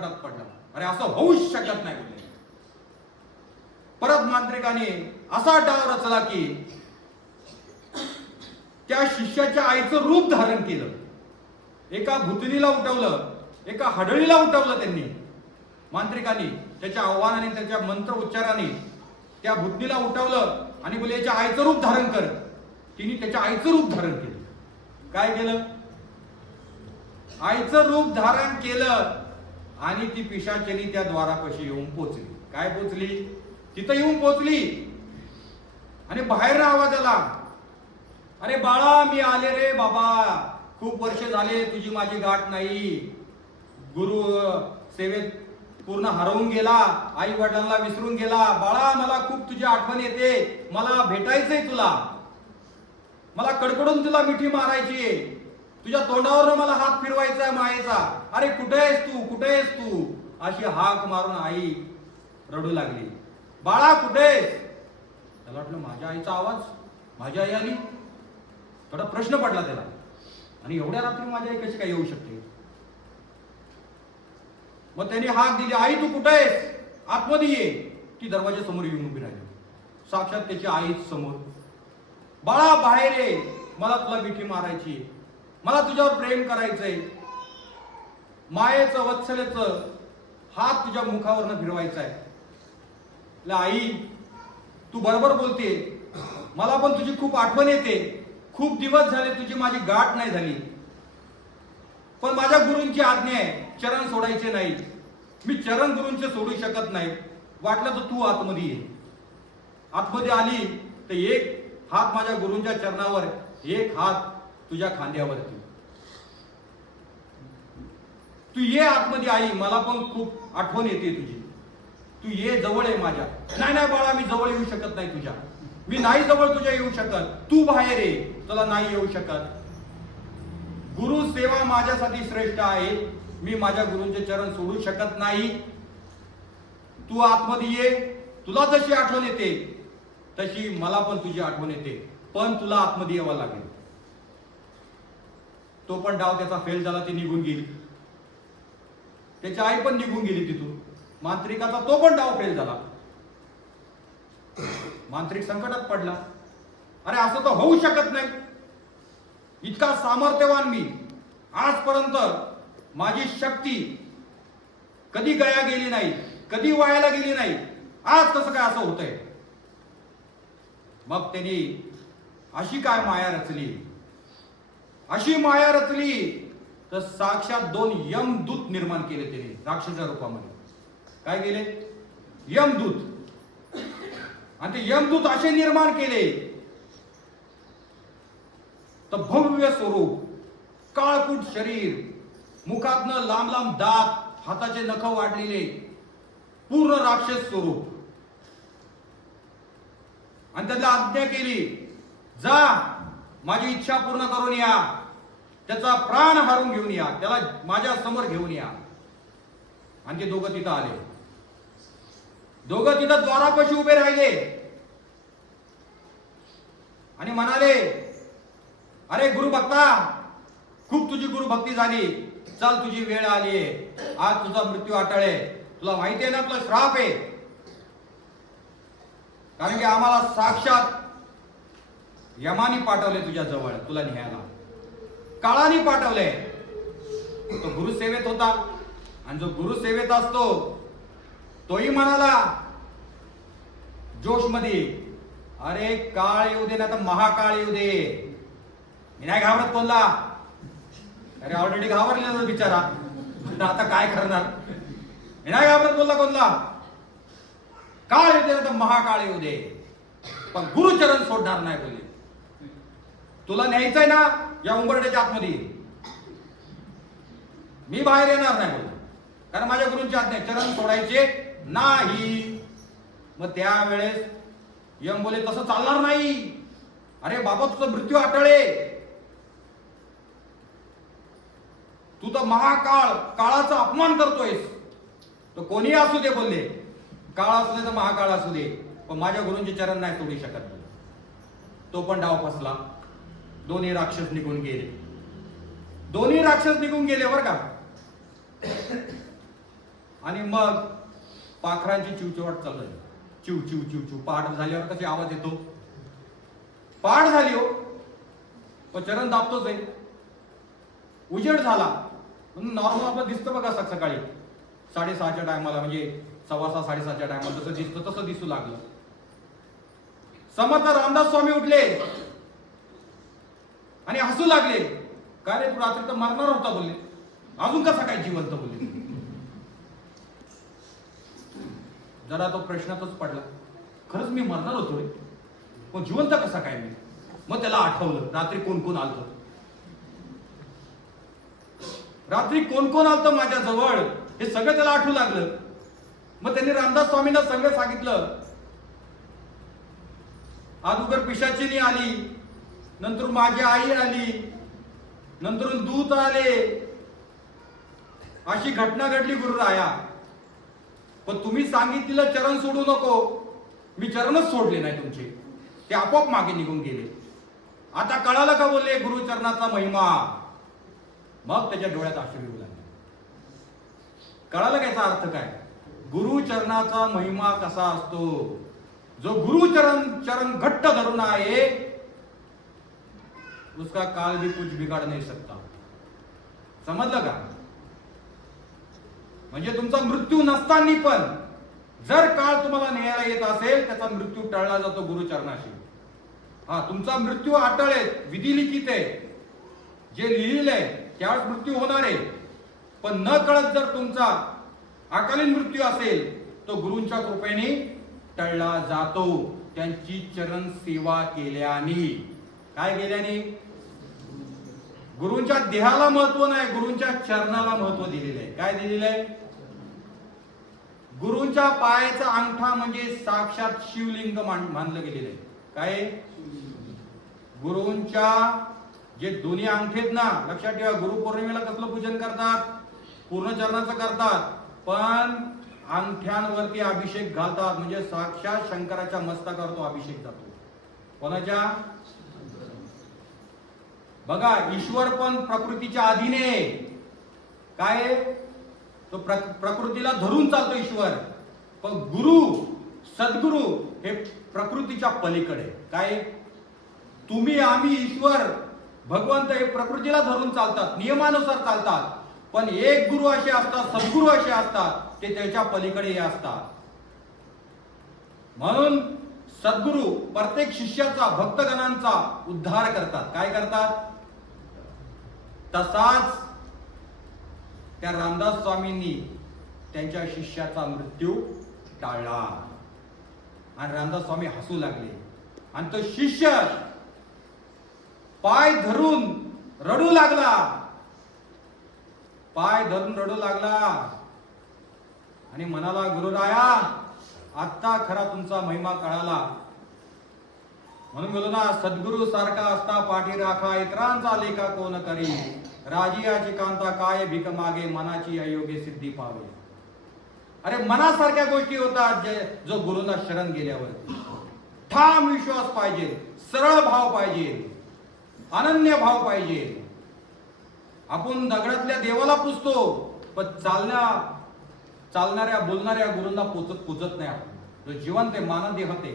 परत पडला. अरे असं होऊच शकत नाही बोलले परत मांत्रिकाने असा डाव रचला की त्या शिष्याच्या आईचं रूप धारण केलं. एका भुतनीला उठवलं एका हडळीला उठवलं त्यांनी. मांत्रिकांनी त्याच्या आव्हानाने त्याच्या मंत्र उच्चाराने त्या भुतनीला उठवलं आणि बोले याच्या आईचं रूप धारण कर. तिने त्याच्या आईचं रूप धारण केलं. काय केलं? आईचं रूप धारण केलं. आणि ती पिशाचनी त्या द्वारापाशी येऊन पोचली. काय पोचली? तिथं येऊन पोचली. आणि बाहेर आवाज आला अरे बाळा मी आले रे बाबा. खूप वर्ष झाले तुझी माझी गाठ नाही. गुरु सेवेत पूर्ण हरवून गेला. आई वडिलांना विसरून गेला. बाळा मला खूप तुझी आठवण येते. मला भेटायचंय तुला. मला कडकडून तुला मिठी मारायची आहे. तुझ्या तोंडावर मला हात फिरवायचा मायेचा. अरे कुठे आहेस तू? कुठे आहेस तू? अशी हाक मारून आई रडू लागली. बाळा कुठे आहेस? त्याला वाटलं माझ्या आईचा आवाज. माझी आई आली. थोडा प्रश्न पडला त्याला. आणि एवढ्या रात्री माझी आई कशी काय येऊ शकते? मग त्यांनी हाक दिली आई तू कुठे आहेस? आतमध्ये ये. ती दरवाजा समोर येऊन उभी राहिली. साक्षात त्याची आईच समोर. बाळा बाहेर ये. मला तुला मिठी मारायची आहे. मला तुझ्यावर प्रेम करायचंय. मायेचं वत्सलेचं हात तुझ्या मुखावरनं फिरवायचा आहे आई तू बरोबर बोलते. मला पण तुझी खूप आठवण येते. खूप दिवस झाले तुझी माझी गाठ नाही झाली. पण माझ्या गुरूंची आज्ञा आहे चरण सोडायचे नाही. मी चरण गुरूंचे सोडू शकत नाही. वाटलं तर तू आतमध्ये ये. आतमध्ये आली तर एक हात माझ्या गुरूंच्या चरणावर एक हात तुझ्या खांद्यावरती. तू ये आतमध्ये आई मला पण खूप आठवण येते तुझी. तू ये जवळ आहे माझ्या. नाही नाही बाळा मी जवळ येऊ शकत नाही तुझ्या. मी नाही जवळ तुझ्या येऊ शकत. तू बाहेर ये. तुला नाही येऊ शकत. गुरु सेवा माझ्यासाठी श्रेष्ठ आहे. मी माझ्या गुरूंचे चरण सोडू शकत नाही. तू आतमध्ये ये. तुला जशी आठवण येते तशी मला पण तुझी आठवण येते. पण तुला आतमध्ये यावं लागेल. तो पण डाव त्याचा फेल झाला ती निघून गेली. त्याची आई पण निघून गेली तिथून. मांत्रिकाचा तो पण डाव फेल झाला. मांत्रिक संकटात पडला. अरे असं तर होऊ शकत नाही. इतका सामर्थ्यवान मी. आजपर्यंत माझी शक्ती कधी गया गेली नाही कधी वायाला गेली नाही. आज कसं काय असं होतंय? मग त्यांनी अशी काय माया रचली? अशी माया रचली तर साक्षात दोन यमदूत निर्माण केले त्याने राक्षसा रूपामध्ये. काय केले? यमदूत. आणि ते यमदूत असे निर्माण केले. तर भव्य स्वरूप काळकूट शरीर मुखातनं लांब लांब दात हाताचे नख वाढलेले पूर्ण राक्षस स्वरूप. आणि त्याला आज्ञा केली जा माझी इच्छा पूर्ण करून या. त्याचा प्राण हारून घेऊन या. त्याला माझ्यासमोर घेऊन या. आणि ते दोघं तिथं आले. दोघं तिथं द्वारापाशी उभे राहिले. आणि म्हणाले अरे गुरु भक्ता खूप तुझी गुरु भक्ती झाली. चल तुझी वेळ आली आहे. आज तुझा मृत्यू आटळे तुला माहिती आहे ना तुला श्राप आहे. कारण की आम्हाला साक्षात यमाने पाठवले तुझ्या जवळ तुला न्यायला काळाने पाठवले. तो गुरुसेवेत होता. आणि जो गुरुसेवेत असतो तोही म्हणाला जोशमध्ये अरे काळ येऊ दे ना तर महाकाळ येऊ दे. मी नाही घाबरत कोणला. अरे ऑलरेडी घाबरलेला बिचारा. आता काय करणार? मी नाही घाबरत बोलला कोणला. काळ येऊ दे ना तर महाकाळ येऊ दे. पण गुरुचरण सोडणार नाही बोलले तुला न्यायचंय ना या उंबरड्याच्या आतमध्ये मी बाहेर येणार नाही बोल कारण माझ्या गुरूंची आज्ञा चरण सोडायचे नाही. मग त्यावेळेस यम बोले तसं चालणार नाही. अरे बाबा तुझा मृत्यू आटळे. तू तर महाकाळ काळाचा अपमान करतोयस. तो कोणी असू दे बोलले. काळ असू दे तर महाकाळ असू दे. पण माझ्या गुरूंचे चरण नाही तोडू शकत. तो पण डाव फसला. दोन्ही राक्षस निघून गेले. दोन्ही राक्षस निघून गेले बरं का? आणि मग पाखरांची चिवचिवाट चालू चिव चिव चिव चिव. पहाट झाल्यावर कसे आवाज येतो? पहाट झाली हो. पण चरण दाबतोच आहे. उजेड झाला. नॉर्मल आपलं दिसतं बघा सक सकाळी. साडेसहाच्या टायमाला म्हणजे सव्वा सहा साडेसहाच्या टायमाला जसं दिसतं तसं दिसू लागलं. समर्थ रामदास स्वामी उठले. आणि हसू लागले. का रे तू रात्री तर मरणार होता बोलले. अजून कसा काय जिवंत बोलले. जरा तो प्रश्नातच पडला. खरंच मी मरणार होतो रे. पण जिवंत कसा काय मी? मग त्याला आठवलं रात्री कोण कोण आलत? रात्री कोण कोण आलत माझ्या जवळ हे सगळं त्याला आठवू लागलं. मग त्यांनी रामदास स्वामींना सगळं सांगितलं. अगोदर पिशाचिनी आली. नंतर माझी आई आली. नंतर दूत आले. अशी घटना घडली गुरुराया पण तुम्ही सांगितलेलं चरण सोडू नको. मी चरणच सोडले नाही तुमचे. ते आपोआप मागे निघून गेले. आता कळालं का बोलले गुरुचरणाचा महिमा? मग त्याच्या डोळ्यात अश्रू लागले. कळालं याचा अर्थ काय? गुरुचरणाचा महिमा कसा असतो? जो गुरुचरण चरण घट्ट धरून आहे उसका काल भी कुछ बिगाड़ नहीं सकता। समजलं का म्हणजे तुमचा मृत्यू नसताना पण जर काळ तुम्हाला न्यायला येत असेल त्याचा मृत्यू टळला जातो गुरुचरणाशी. हा तुमचा मृत्यू अटळ आहे विधी लिखित आहे. जे लिहिलेलं आहे त्यावेळेस मृत्यू होणार आहे. पण न कळत जर तुमचा अकालीन मृत्यू असेल तो गुरूंच्या कृपेने टळला जातो. त्यांची चरण सेवा केल्याने. काय केल्याने? गुरुंच्या देहाला महत्त्व नाही गुरुंच्या चरणाला महत्त्व दिलेलं आहे काय दिलेलं आहे गुरुंच्या पायाचा अंगठा म्हणजे साक्षात शिवलिंग मान- मानलं गेलेलं आहे काय? गुरुंच्या जे दोन्ही अंगठेत ना लक्षात ठेवा गुरु पौर्णिमेला कसलं पूजन करतात? पूर्ण चरणाचं करतात. पण अंगठ्यांवरती अभिषेक घालतात. म्हणजे साक्षात शंकराच्या मस्तकावर तो अभिषेक जातो. कोणाच्या? बघा ईश्वर पण प्रकृतीच्या अधीने आहे. काय तो प्र- प्रकृतीला धरून चालतो ईश्वर. पण गुरु सद्गुरु हे प्रकृतीच्या पलीकडे काय तुम्ही आम्ही ईश्वर भगवंत हे प्रकृतीला धरून चालतात नियमानुसार चालतात. पण एक गुरु असे असतात सद्गुरु असे असतात ते त्याच्या पलीकडे हे असतात. म्हणून सद्गुरु प्रत्येक शिष्याचा भक्तगणांचा उद्धार करतात. काय करतात? तसाच त्या रामदास स्वामींनी त्यांच्या शिष्याचा मृत्यू टाळला. आणि रामदास स्वामी हसू लागले. आणि तो शिष्य पाय धरून रडू लागला. पाय धरून रडू लागला. आणि म्हणाला गुरुराया आत्ता खरा तुमचा महिमा कळाला. म्हणून बोलू ना सद्गुरु सारखा असता पाठी राखा इतरांचा लेखा कोण करी? राजियाची कांता काय भीक मागे मनाची अयोग्य सिद्धी पावे? अरे मनासारख्या गोष्टी होतात जे जो गुरुना शरण गेल्यावर. ठाम विश्वास पाहिजे सरळ भाव पाहिजे अनन्य भाव पाहिजे. आपण दगडातल्या देवाला पुजतो पण चालण्या चालणाऱ्या बोलणाऱ्या गुरूंना पोचत पुजत नाही आपण. जो जिवंत आहे मानव ते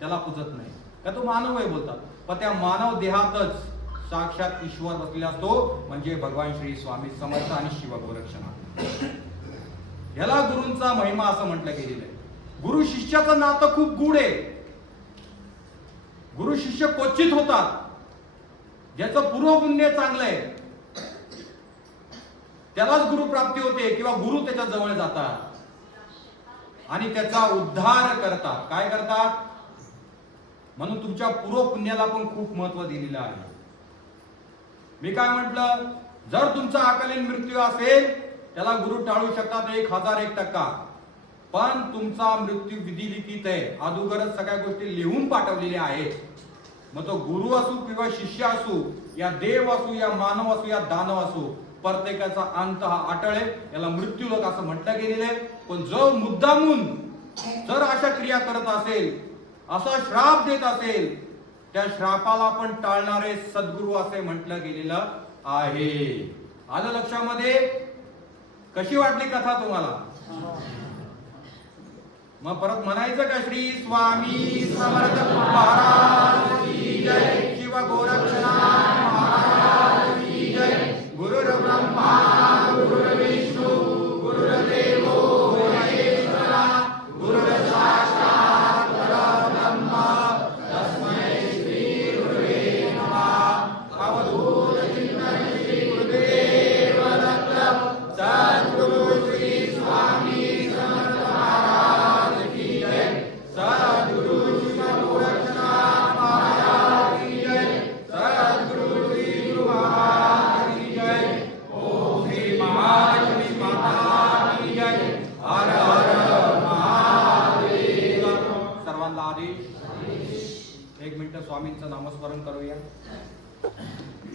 त्याला पुजत नाही. का तो मानव आहे बोलतात पण त्या मानव देहातच साक्षात ईश्वर बसलेला असतो म्हणजे भगवान श्री स्वामी समर्थ आणि शिवगोरक्षणा ह्याला गुरुंचा महिमा असं म्हटलं गेलेलं आहे. गुरु शिष्याचं नातं खूप गुढ आहे. गुरु शिष्य क्वचित होतात. ज्याचं पूर्वपुण्य चांगलं आहे. त्यालाच गुरु प्राप्ती होते किंवा गुरु त्याच्याजवळ जातात. आणि त्याचा उद्धार करतात. काय करतात? म्हणून तुमच्या पूर्व पुण्याला पण खूप महत्त्व दिलेलं आहे. मी काय म्हटलं? जर तुमचा अकालीन मृत्यू असेल त्याला गुरु टाळू शकतात एक हजार एक टक्का. पण तुमचा मृत्यू विधी लिखित आहे. अगोदरच सगळ्या गोष्टी लिहून पाठवलेल्या आहेत. मग तो गुरु असू किंवा शिष्य असू या देव असू या मानव असू या दानव असू प्रत्येकाचा अंत हा अटळ आहे. याला मृत्यू लोक असं म्हटलं गेलेलं आहे. पण जो मुद्दामून जर अशा क्रिया करत असेल असा श्राप देत असेल. त्या श्रापाला पण टाळणारे सद्गुरू असे म्हटलं गेलेलं आहे. आलं लक्षामध्ये? कशी वाटली कथा तुम्हाला? मग परत म्हणायचं का श्री स्वामी समर्थ महाराज की शिव गोरक्षनाथ.